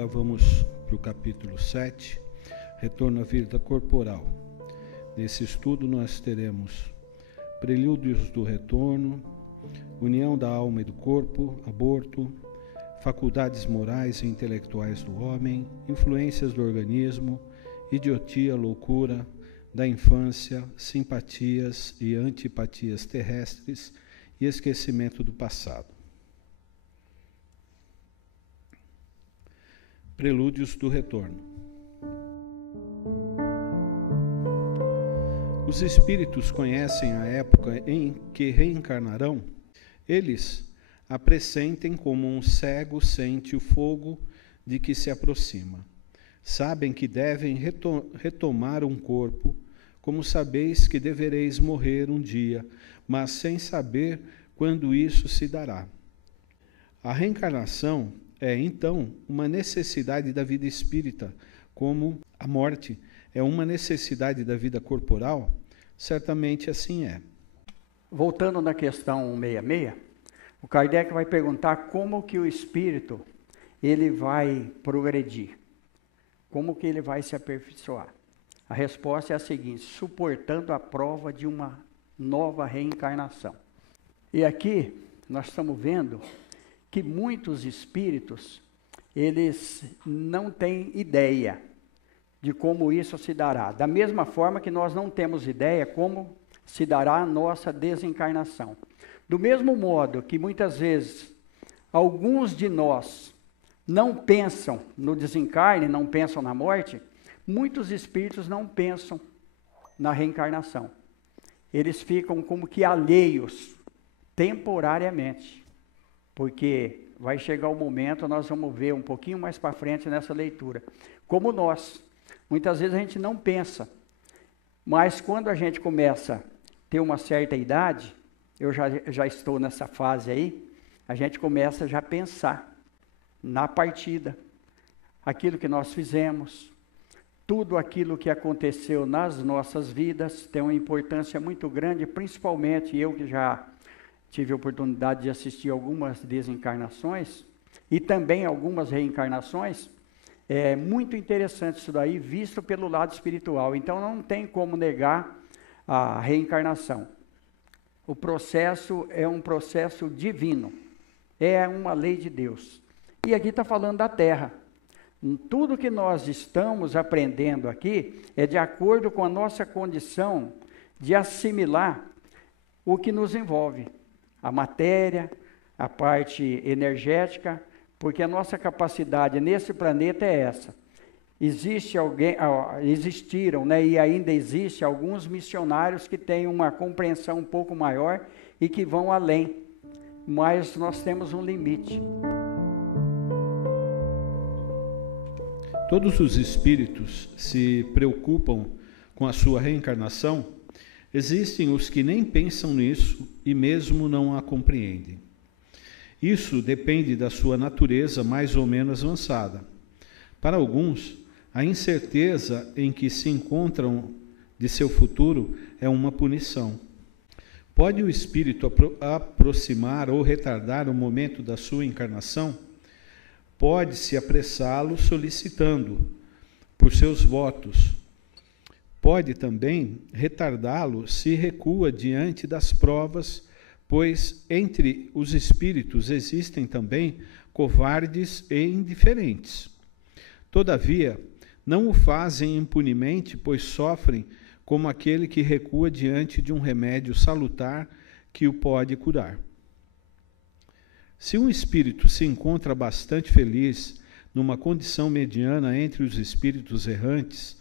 agora vamos para o capítulo 7, Retorno à Vida Corporal. Nesse estudo nós teremos prelúdios do retorno, união da alma e do corpo, aborto, faculdades morais e intelectuais do homem, influências do organismo, idiotia, loucura da infância, simpatias e antipatias terrestres e esquecimento do passado. Prelúdios do retorno. Os espíritos conhecem a época em que reencarnarão. Eles a pressentem como um cego sente o fogo de que se aproxima. Sabem que devem retomar um corpo, como sabeis que devereis morrer um dia, mas sem saber quando isso se dará. A reencarnação é, então, uma necessidade da vida espírita, como a morte é uma necessidade da vida corporal, certamente assim é. Voltando na questão 166, o Kardec vai perguntar como que o espírito ele vai progredir, como que ele vai se aperfeiçoar. A resposta é a seguinte: suportando a prova de uma nova reencarnação. E aqui nós estamos vendo que muitos espíritos, eles não têm ideia de como isso se dará. Da mesma forma que nós não temos ideia como se dará a nossa desencarnação. Do mesmo modo que muitas vezes alguns de nós não pensam no desencarne, não pensam na morte, muitos espíritos não pensam na reencarnação. Eles ficam como que alheios temporariamente. Porque vai chegar o momento, nós vamos ver um pouquinho mais para frente nessa leitura. Como nós, muitas vezes a gente não pensa, mas quando a gente começa a ter uma certa idade, eu já estou nessa fase aí, a gente começa já a pensar na partida, aquilo que nós fizemos, tudo aquilo que aconteceu nas nossas vidas tem uma importância muito grande, principalmente eu que já tive a oportunidade de assistir algumas desencarnações e também algumas reencarnações. É muito interessante isso daí, visto pelo lado espiritual. Então, não tem como negar a reencarnação. O processo é um processo divino, é uma lei de Deus. E aqui está falando da Terra. Tudo que nós estamos aprendendo aqui é de acordo com a nossa condição de assimilar o que nos envolve. A matéria, a parte energética, porque a nossa capacidade nesse planeta é essa. Existiram, né, e ainda existe alguns missionários que têm uma compreensão um pouco maior e que vão além, mas nós temos um limite. Todos os espíritos se preocupam com a sua reencarnação. Existem os que nem pensam nisso e mesmo não a compreendem. Isso depende da sua natureza mais ou menos avançada. Para alguns, a incerteza em que se encontram de seu futuro é uma punição. Pode o espírito aproximar ou retardar o momento da sua encarnação? Pode-se apressá-lo solicitando, por seus votos. Pode também retardá-lo se recua diante das provas, pois entre os espíritos existem também covardes e indiferentes. Todavia, não o fazem impunemente, pois sofrem como aquele que recua diante de um remédio salutar que o pode curar. Se um espírito se encontra bastante feliz numa condição mediana entre os espíritos errantes,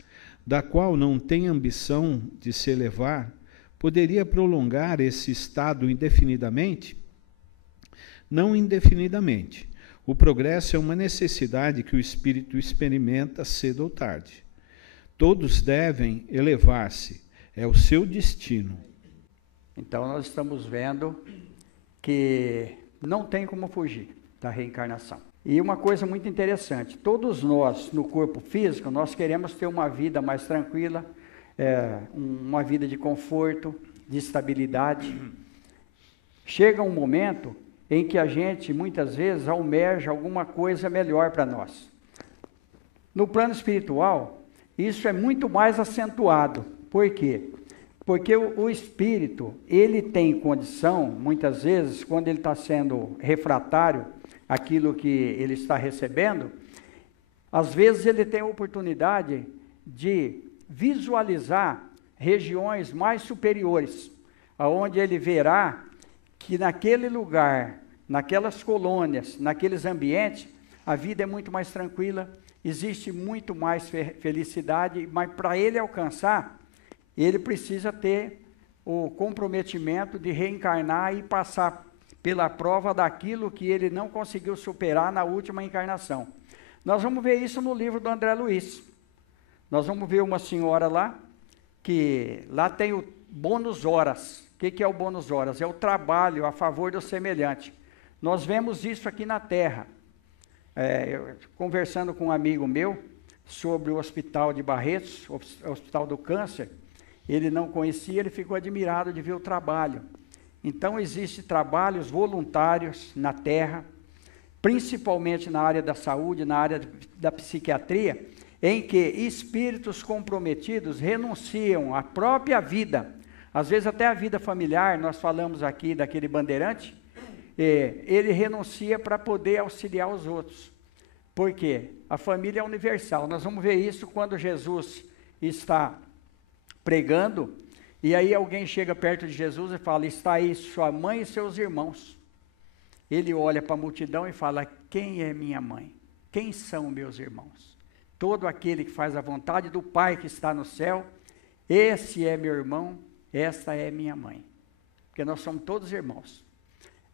da qual não tem ambição de se elevar, poderia prolongar esse estado indefinidamente? Não indefinidamente. O progresso é uma necessidade que o espírito experimenta cedo ou tarde. Todos devem elevar-se, é o seu destino. Então nós estamos vendo que não tem como fugir da reencarnação. E uma coisa muito interessante, todos nós, no corpo físico, nós queremos ter uma vida mais tranquila, uma vida de conforto, de estabilidade. Chega um momento em que a gente, muitas vezes, almeja alguma coisa melhor para nós. No plano espiritual, isso é muito mais acentuado. Por quê? Porque o espírito, ele tem condição, muitas vezes, quando ele está sendo refratário àquilo que ele está recebendo, às vezes ele tem a oportunidade de visualizar regiões mais superiores, aonde ele verá que naquele lugar, naquelas colônias, naqueles ambientes, a vida é muito mais tranquila, existe muito mais felicidade, mas para ele alcançar, ele precisa ter o comprometimento de reencarnar e passar pela prova daquilo que ele não conseguiu superar na última encarnação. Nós vamos ver isso no livro do André Luiz. Nós vamos ver uma senhora lá, que lá tem o bônus horas. O que é o bônus horas? É o trabalho a favor do semelhante. Nós vemos isso aqui na Terra. Conversando com um amigo meu sobre o Hospital de Barretos, o Hospital do Câncer, ele não conhecia, ele ficou admirado de ver o trabalho. Então, existem trabalhos voluntários na Terra, principalmente na área da saúde, na área da psiquiatria, em que espíritos comprometidos renunciam à própria vida, às vezes até a vida familiar. Nós falamos aqui daquele bandeirante, ele renuncia para poder auxiliar os outros. Por quê? A família é universal. Nós vamos ver isso quando Jesus está pregando, e aí alguém chega perto de Jesus e fala: está aí sua mãe e seus irmãos. Ele olha para a multidão e fala: quem é minha mãe? Quem são meus irmãos? Todo aquele que faz a vontade do Pai que está no céu, esse é meu irmão, esta é minha mãe. Porque nós somos todos irmãos.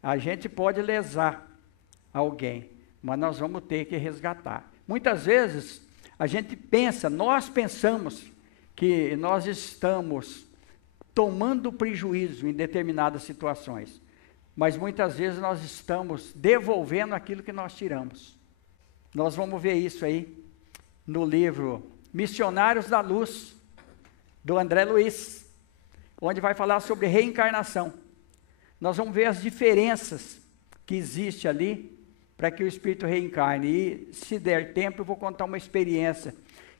A gente pode lesar alguém, mas nós vamos ter que resgatar. Muitas vezes, a gente pensa, nós pensamos que nós estamos tomando prejuízo em determinadas situações, mas muitas vezes nós estamos devolvendo aquilo que nós tiramos. Nós vamos ver isso aí no livro Missionários da Luz, do André Luiz, onde vai falar sobre reencarnação. Nós vamos ver as diferenças que existem ali para que o espírito reencarne. E, se der tempo, eu vou contar uma experiência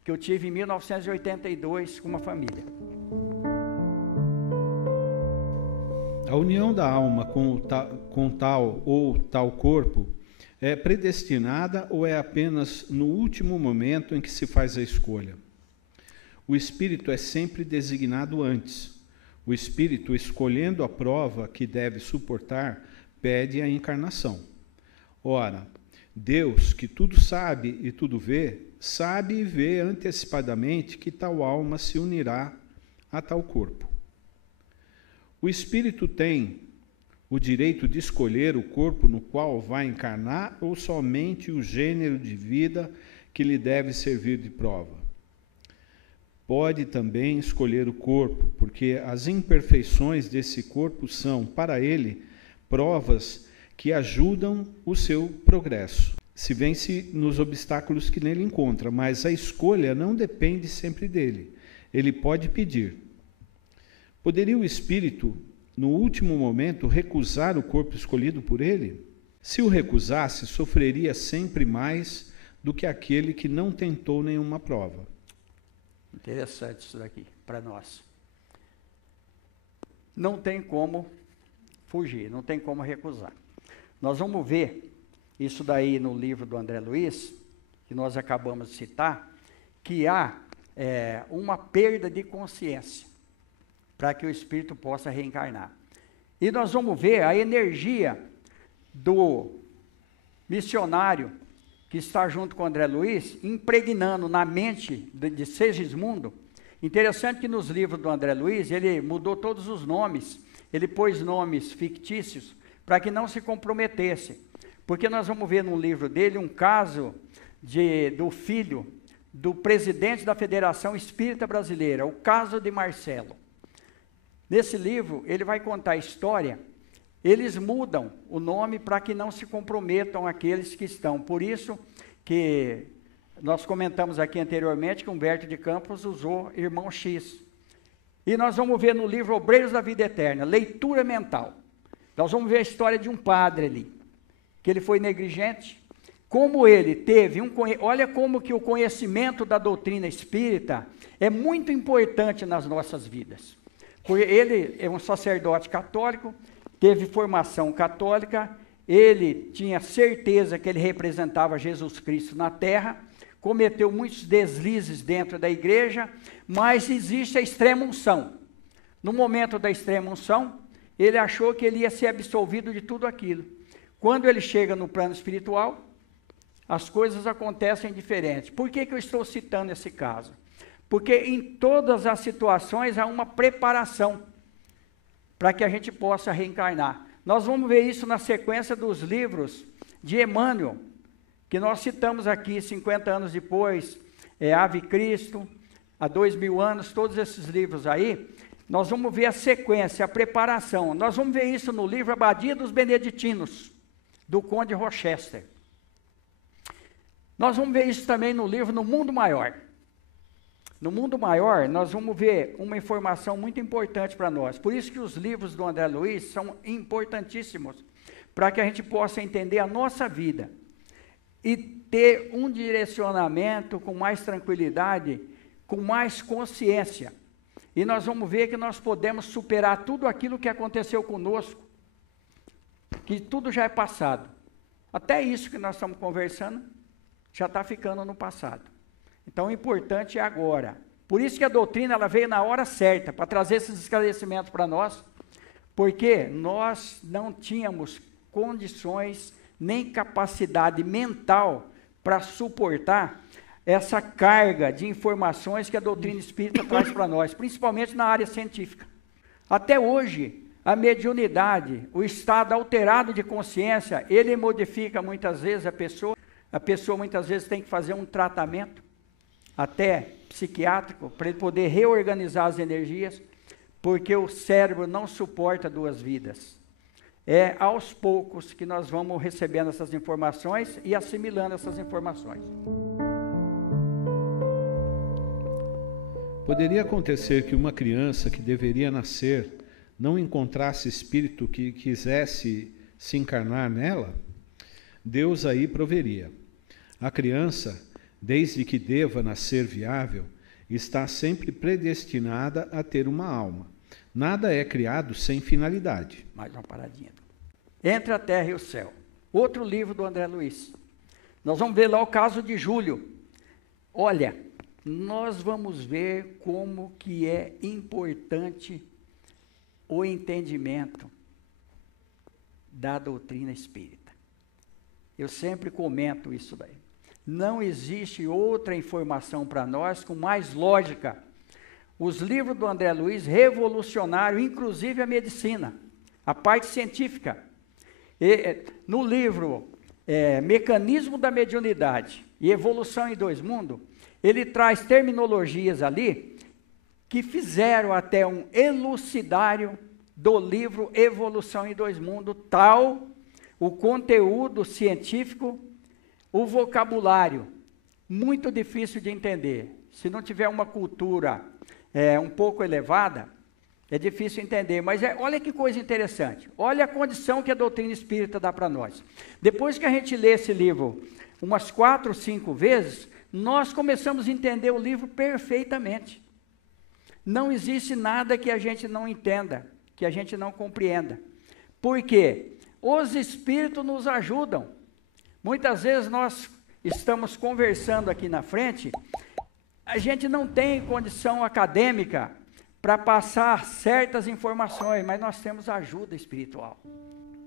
que eu tive em 1982 com uma família. A união da alma com tal ou tal corpo é predestinada ou é apenas no último momento em que se faz a escolha? O espírito é sempre designado antes. O espírito, escolhendo a prova que deve suportar, pede a encarnação. Ora, Deus, que tudo sabe e tudo vê, sabe e vê antecipadamente que tal alma se unirá a tal corpo. O espírito tem o direito de escolher o corpo no qual vai encarnar ou somente o gênero de vida que lhe deve servir de prova? Pode também escolher o corpo, porque as imperfeições desse corpo são, para ele, provas que ajudam o seu progresso. Se vence nos obstáculos que nele encontra, mas a escolha não depende sempre dele. Ele pode pedir. Poderia o espírito, no último momento, recusar o corpo escolhido por ele? Se o recusasse, sofreria sempre mais do que aquele que não tentou nenhuma prova. Interessante isso daqui para nós. Não tem como fugir, não tem como recusar. Nós vamos ver isso daí no livro do André Luiz, que nós acabamos de citar, que há uma perda de consciência para que o espírito possa reencarnar. E nós vamos ver a energia do missionário que está junto com o André Luiz, impregnando na mente de Segismundo. Interessante que nos livros do André Luiz, ele mudou todos os nomes, ele pôs nomes fictícios, para que não se comprometesse. Porque nós vamos ver no livro dele um caso do filho do presidente da Federação Espírita Brasileira, o caso de Marcelo. Nesse livro, ele vai contar a história. Eles mudam o nome para que não se comprometam aqueles que estão. Por isso que nós comentamos aqui anteriormente que Humberto de Campos usou Irmão X. E nós vamos ver no livro Obreiros da Vida Eterna, leitura mental. Nós vamos ver a história de um padre ali, que ele foi negligente, como ele teve olha como que o conhecimento da doutrina espírita é muito importante nas nossas vidas. Porque ele é um sacerdote católico, teve formação católica, ele tinha certeza que ele representava Jesus Cristo na terra, cometeu muitos deslizes dentro da igreja, mas existe a extrema-unção. No momento da extrema-unção, ele achou que ele ia ser absolvido de tudo aquilo. Quando ele chega no plano espiritual, as coisas acontecem diferentes. Por que eu estou citando esse caso? Porque em todas as situações há uma preparação para que a gente possa reencarnar. Nós vamos ver isso na sequência dos livros de Emmanuel, que nós citamos aqui 50 anos depois, Ave Cristo, há 2000 anos, todos esses livros aí, nós vamos ver a sequência, a preparação. Nós vamos ver isso no livro Abadia dos Beneditinos, do Conde Rochester. Nós vamos ver isso também no livro No Mundo Maior. No Mundo Maior, nós vamos ver uma informação muito importante para nós. Por isso que os livros do André Luiz são importantíssimos, para que a gente possa entender a nossa vida e ter um direcionamento com mais tranquilidade, com mais consciência. E nós vamos ver que nós podemos superar tudo aquilo que aconteceu conosco, que tudo já é passado. Até isso que nós estamos conversando já está ficando no passado. Então, o importante é agora. Por isso que a doutrina ela veio na hora certa, para trazer esses esclarecimentos para nós, porque nós não tínhamos condições nem capacidade mental para suportar essa carga de informações que a doutrina espírita traz para nós, principalmente na área científica. Até hoje, a mediunidade, o estado alterado de consciência, ele modifica muitas vezes a pessoa muitas vezes tem que fazer um tratamento, até psiquiátrico, para ele poder reorganizar as energias, porque o cérebro não suporta duas vidas. É aos poucos que nós vamos recebendo essas informações e assimilando essas informações. Poderia acontecer que uma criança que deveria nascer não encontrasse espírito que quisesse se encarnar nela? Deus aí proveria. A criança, desde que deva nascer viável, está sempre predestinada a ter uma alma. Nada é criado sem finalidade. Mais uma paradinha. Entre a Terra e o Céu. Outro livro do André Luiz. Nós vamos ver lá o caso de Júlio. Olha, nós vamos ver como que é importante o entendimento da doutrina espírita. Eu sempre comento isso daí. Não existe outra informação para nós com mais lógica. Os livros do André Luiz revolucionaram, inclusive a medicina, a parte científica. No livro Mecanismo da Mediunidade e Evolução em Dois Mundos, ele traz terminologias ali que fizeram até um elucidário do livro Evolução em Dois Mundos, tal o conteúdo científico, o vocabulário, muito difícil de entender. Se não tiver uma cultura um pouco elevada, é difícil entender. Mas olha que coisa interessante. Olha a condição que a doutrina espírita dá para nós. Depois que a gente lê esse livro umas 4 ou 5 vezes, nós começamos a entender o livro perfeitamente. Não existe nada que a gente não entenda, que a gente não compreenda. Por quê? Os espíritos nos ajudam. Muitas vezes nós estamos conversando aqui na frente, a gente não tem condição acadêmica para passar certas informações, mas nós temos ajuda espiritual,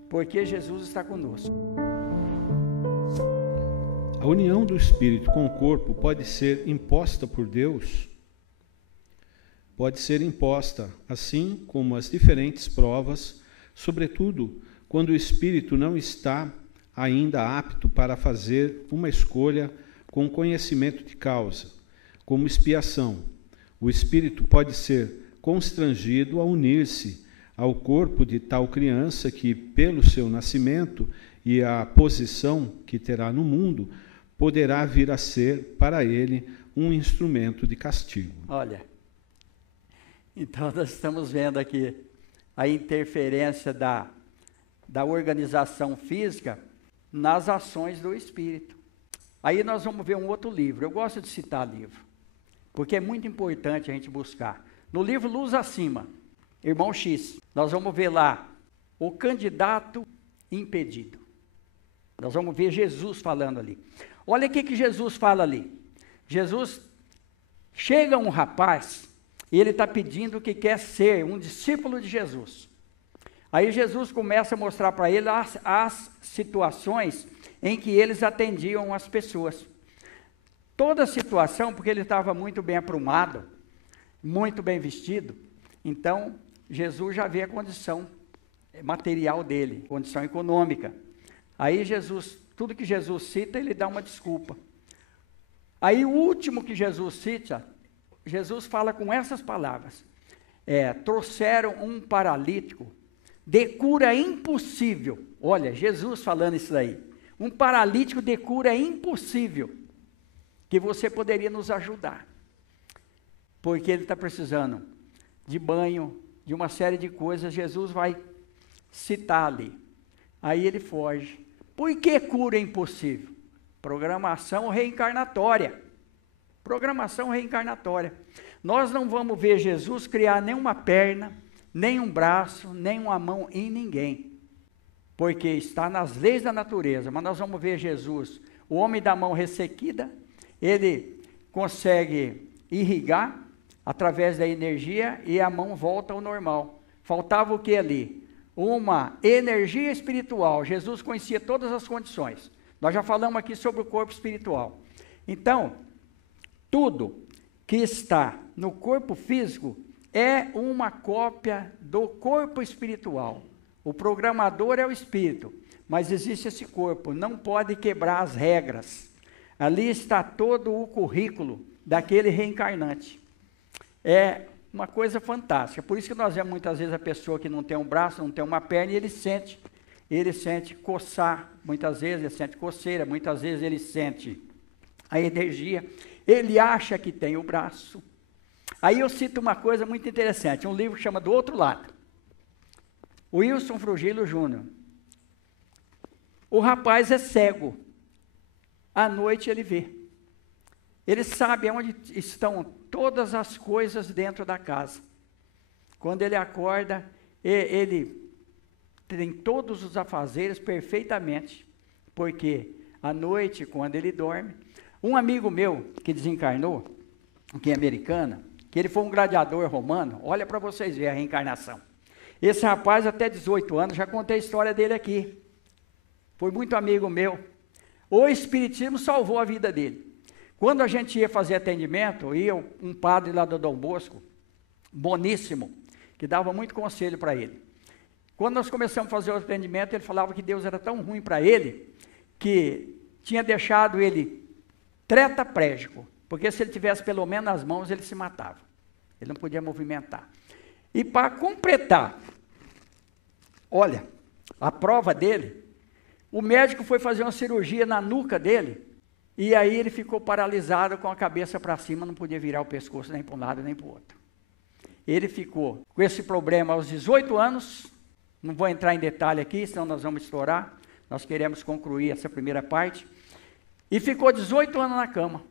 porque Jesus está conosco. A união do espírito com o corpo pode ser imposta por Deus? Pode ser imposta, assim como as diferentes provas, sobretudo quando o espírito não está ainda apto para fazer uma escolha com conhecimento de causa, como expiação. O espírito pode ser constrangido a unir-se ao corpo de tal criança que, pelo seu nascimento e a posição que terá no mundo, poderá vir a ser para ele um instrumento de castigo. Olha, então nós estamos vendo aqui a interferência da organização física nas ações do Espírito. Aí nós vamos ver um outro livro. Eu gosto de citar livro, porque é muito importante a gente buscar. No livro Luz Acima, Irmão X, nós vamos ver lá o candidato impedido. Nós vamos ver Jesus falando ali. Olha o que Jesus fala ali. Jesus, chega um rapaz e ele está pedindo que quer ser um discípulo de Jesus. Aí Jesus começa a mostrar para ele as situações em que eles atendiam as pessoas. Toda a situação, porque ele estava muito bem aprumado, muito bem vestido, então Jesus já vê a condição material dele, condição econômica. Aí Jesus, tudo que Jesus cita, ele dá uma desculpa. Aí o último que Jesus cita, Jesus fala com essas palavras. Trouxeram um paralítico de cura impossível. Olha, Jesus falando isso daí. Um paralítico de cura impossível, que você poderia nos ajudar. Porque ele está precisando de banho, de uma série de coisas, Jesus vai citar ali. Aí ele foge. Por que cura impossível? Programação reencarnatória. Programação reencarnatória. Nós não vamos ver Jesus criar nenhuma perna, nem um braço, nem uma mão em ninguém. Porque está nas leis da natureza. Mas nós vamos ver Jesus, o homem da mão ressequida, ele consegue irrigar através da energia e a mão volta ao normal. Faltava o que ali? Uma energia espiritual. Jesus conhecia todas as condições. Nós já falamos aqui sobre o corpo espiritual. Então, tudo que está no corpo físico é uma cópia do corpo espiritual. O programador é o espírito, mas existe esse corpo, não pode quebrar as regras. Ali está todo o currículo daquele reencarnante. É uma coisa fantástica. Por isso que nós vemos muitas vezes a pessoa que não tem um braço, não tem uma perna, e ele sente coçar, muitas vezes ele sente coceira, muitas vezes ele sente a energia, ele acha que tem o braço. Aí eu cito uma coisa muito interessante, um livro que chama Do Outro Lado. Wilson Frugilo Júnior. O rapaz é cego. À noite ele vê. Ele sabe onde estão todas as coisas dentro da casa. Quando ele acorda, ele tem todos os afazeres perfeitamente. Porque à noite, quando ele dorme, um amigo meu que desencarnou, que é americano, que ele foi um gladiador romano, olha para vocês verem a reencarnação. Esse rapaz, até 18 anos, já contei a história dele aqui. Foi muito amigo meu. O Espiritismo salvou a vida dele. Quando a gente ia fazer atendimento, ia um padre lá do Dom Bosco, boníssimo, que dava muito conselho para ele. Quando nós começamos a fazer o atendimento, ele falava que Deus era tão ruim para ele, que tinha deixado ele tetraplégico, porque se ele tivesse pelo menos nas mãos, ele se matava. Ele não podia movimentar. E para completar, olha, a prova dele, o médico foi fazer uma cirurgia na nuca dele, e aí ele ficou paralisado com a cabeça para cima, não podia virar o pescoço nem para um lado nem para o outro. Ele ficou com esse problema aos 18 anos, não vou entrar em detalhe aqui, senão nós vamos estourar, nós queremos concluir essa primeira parte, e ficou 18 anos na cama.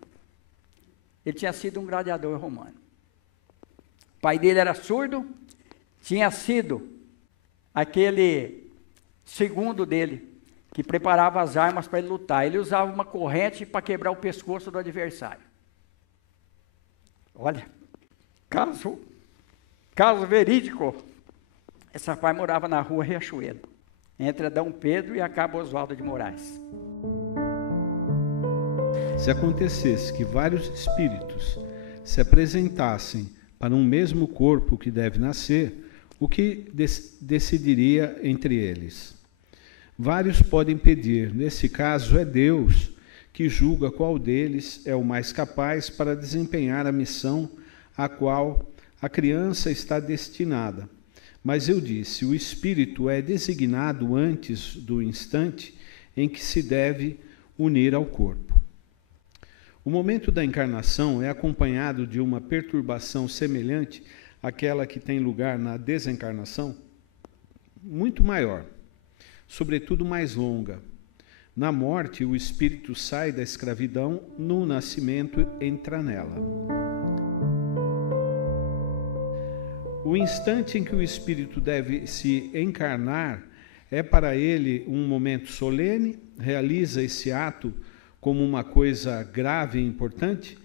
Ele tinha sido um gladiador romano. O pai dele era surdo, tinha sido aquele segundo dele, que preparava as armas para ele lutar. Ele usava uma corrente para quebrar o pescoço do adversário. Olha, caso verídico. Esse rapaz morava na rua Riachuelo, entre Adão Pedro e a Cabo Oswaldo de Moraes. Se acontecesse que vários espíritos se apresentassem para um mesmo corpo que deve nascer, o que decidiria entre eles? Vários podem pedir, nesse caso é Deus que julga qual deles é o mais capaz para desempenhar a missão a qual a criança está destinada. Mas eu disse, o espírito é designado antes do instante em que se deve unir ao corpo. O momento da encarnação é acompanhado de uma perturbação semelhante àquela que tem lugar na desencarnação, muito maior, sobretudo mais longa, Na morte, o espírito sai da escravidão, no nascimento entra nela. O instante em que o espírito deve se encarnar é para ele um momento solene, realiza esse ato como uma coisa grave e importante.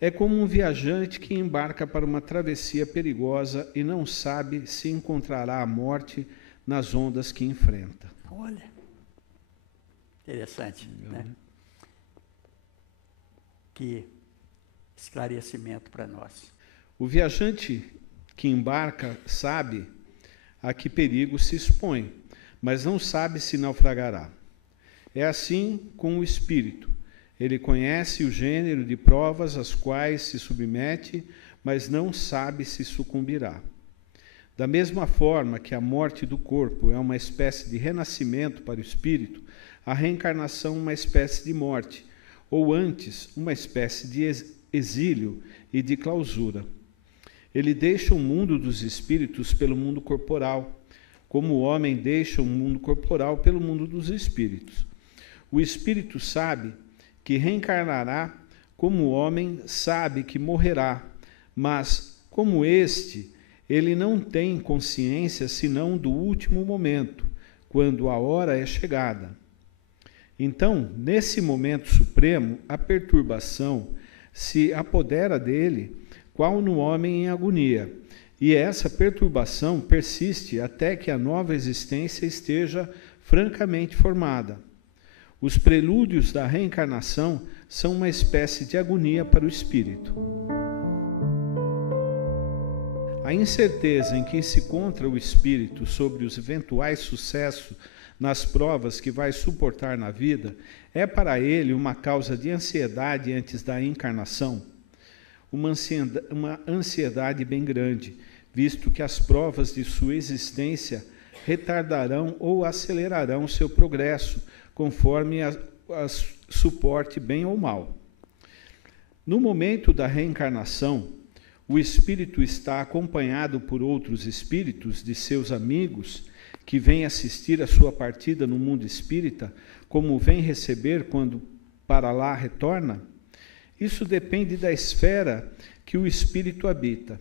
É como um viajante que embarca para uma travessia perigosa e não sabe se encontrará a morte nas ondas que enfrenta. Olha, interessante, né? Que esclarecimento para nós. O viajante que embarca sabe a que perigo se expõe, mas não sabe se naufragará. É assim com o espírito. Ele conhece o gênero de provas às quais se submete, mas não sabe se sucumbirá. Da mesma forma que a morte do corpo é uma espécie de renascimento para o espírito, a reencarnação é uma espécie de morte, ou antes, uma espécie de exílio e de clausura. Ele deixa o mundo dos espíritos pelo mundo corporal, como o homem deixa o mundo corporal pelo mundo dos espíritos. O espírito sabe que reencarnará, como o homem sabe que morrerá, mas, como ele não tem consciência senão do último momento, quando a hora é chegada. Então, nesse momento supremo, a perturbação se apodera dele, qual no homem em agonia, e essa perturbação persiste até que a nova existência esteja francamente formada. Os prelúdios da reencarnação são uma espécie de agonia para o espírito. A incerteza em que se encontra o espírito sobre os eventuais sucessos nas provas que vai suportar na vida é para ele uma causa de ansiedade antes da encarnação, uma ansiedade bem grande, visto que as provas de sua existência retardarão ou acelerarão seu progresso, conforme a suporte bem ou mal. No momento da reencarnação, o espírito está acompanhado por outros espíritos de seus amigos que vêm assistir a sua partida no mundo espírita, como vem receber quando para lá retorna? Isso depende da esfera que o espírito habita.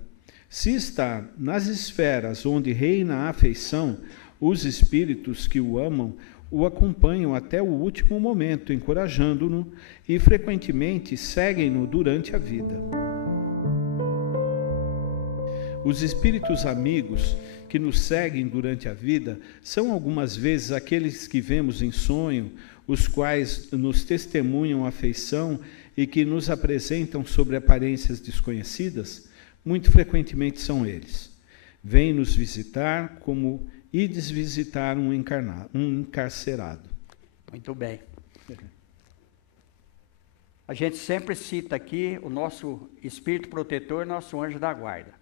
Se está nas esferas onde reina a afeição, os espíritos que o amam o acompanham até o último momento, encorajando-no e frequentemente seguem-no durante a vida. Os espíritos amigos que nos seguem durante a vida são algumas vezes aqueles que vemos em sonho, os quais nos testemunham afeição e que nos apresentam sobre aparências desconhecidas. Muito frequentemente são eles. Vêm nos visitar como ides visitar um encarcerado. Muito bem. A gente sempre cita aqui o nosso espírito protetor, nosso anjo da guarda.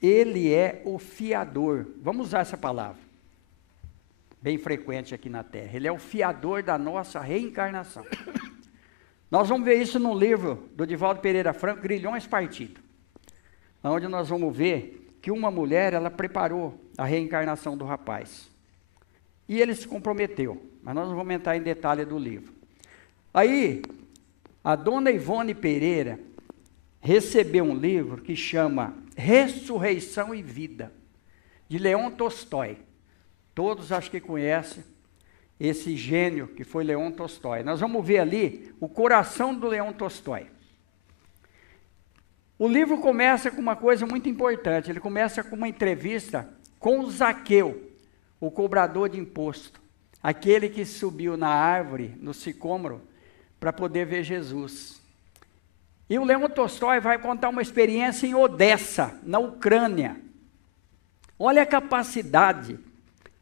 Ele é o fiador, vamos usar essa palavra, bem frequente aqui na Terra. Ele é o fiador da nossa reencarnação. Nós vamos ver isso no livro do Divaldo Pereira Franco, Grilhões Partidos, onde nós vamos ver que uma mulher, ela preparou a reencarnação do rapaz. E ele se comprometeu, mas nós não vamos entrar em detalhe do livro. Aí, a dona Ivone Pereira recebeu um livro que chama Ressurreição e Vida, de Leon Tolstói. Todos acho que conhecem esse gênio que foi Leon Tolstói. Nós vamos ver ali o coração do Leon Tolstói. O livro começa com uma coisa muito importante. Ele começa com uma entrevista com Zaqueu, o cobrador de imposto, aquele que subiu na árvore, no sicômoro, para poder ver Jesus. E o Leon Tolstói vai contar uma experiência em Odessa, na Ucrânia. Olha a capacidade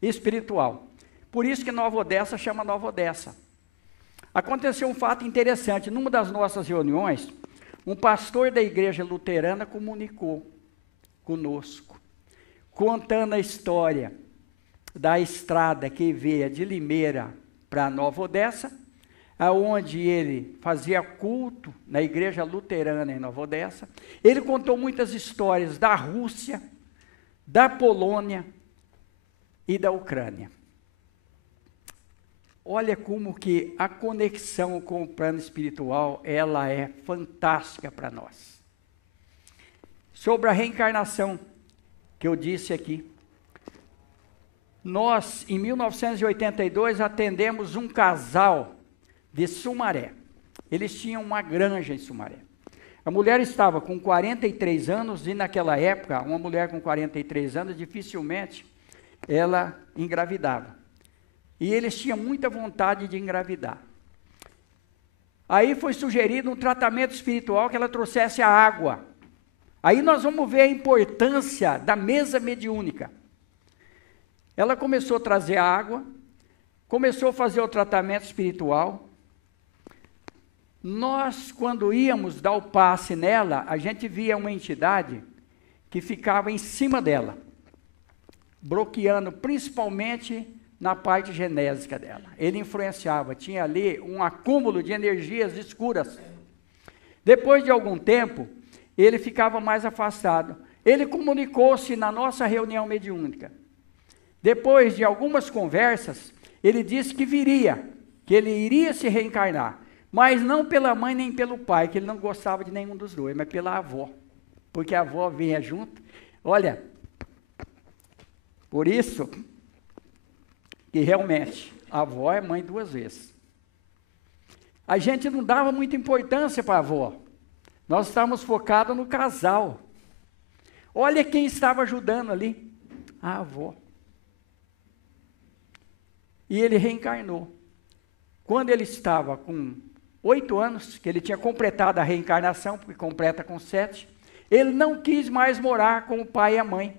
espiritual. Por isso que Nova Odessa chama Nova Odessa. Aconteceu um fato interessante. Numa das nossas reuniões, um pastor da igreja luterana comunicou conosco, contando a história da estrada que veio de Limeira para Nova Odessa, aonde ele fazia culto na igreja luterana em Nova Odessa. Ele contou muitas histórias da Rússia, da Polônia e da Ucrânia. olha como que a conexão com o plano espiritual, ela é fantástica para nós. Sobre a reencarnação, que eu disse aqui. Nós, em 1982, atendemos um casal de Sumaré. Eles tinham uma granja em Sumaré. A mulher estava com 43 anos e naquela época, uma mulher com 43 anos, dificilmente ela engravidava. E eles tinham muita vontade de engravidar. Aí foi sugerido um tratamento espiritual que ela trouxesse a água. Aí nós vamos ver a importância da mesa mediúnica. Ela começou a trazer a água, começou a fazer o tratamento espiritual. Nós, quando íamos dar o passe nela, a gente via uma entidade que ficava em cima dela, bloqueando principalmente na parte genésica dela. Ele influenciava, tinha ali um acúmulo de energias escuras. Depois de algum tempo, ele ficava mais afastado. Ele comunicou-se na nossa reunião mediúnica. Depois de algumas conversas, ele disse que viria, que ele iria se reencarnar, mas não pela mãe nem pelo pai, que ele não gostava de nenhum dos dois, mas pela avó, porque a avó vinha junto. Olha, por isso que realmente a avó é mãe duas vezes. A gente não dava muita importância para a avó, nós estávamos focados no casal. Olha quem estava ajudando ali, a avó. E ele reencarnou. Quando ele estava com 8 anos, que ele tinha completado a reencarnação, porque completa com 7, ele não quis mais morar com o pai e a mãe.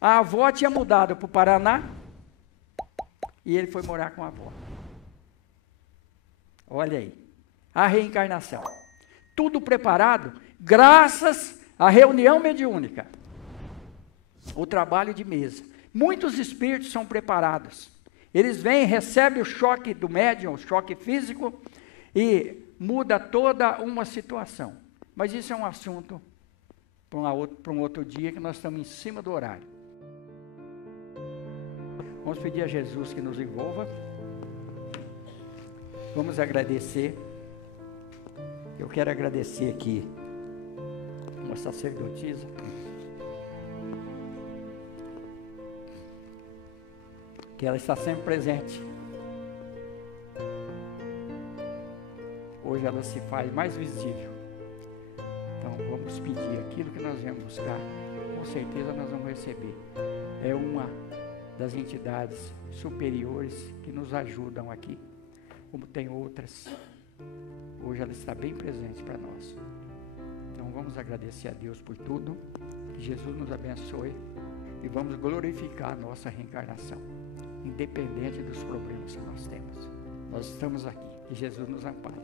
A avó tinha mudado para o Paraná, e ele foi morar com a avó. Olha aí, a reencarnação. Tudo preparado, graças à reunião mediúnica. O trabalho de mesa. Muitos espíritos são preparados. Eles vêm, recebem o choque do médium, o choque físico, e muda toda uma situação. Mas isso é um assunto para um outro dia, que nós estamos em cima do horário. Vamos pedir a Jesus que nos envolva. Vamos agradecer. Eu quero agradecer aqui uma sacerdotisa, que ela está sempre presente. Hoje ela se faz mais visível. Então vamos pedir aquilo que nós viemos buscar, com certeza nós vamos receber. É uma das entidades superiores que nos ajudam aqui, como tem outras. Hoje ela está bem presente para nós. Então vamos agradecer a Deus por tudo, que Jesus nos abençoe, e vamos glorificar a nossa reencarnação, independente dos problemas que nós temos. Nós estamos aqui, que Jesus nos ampare.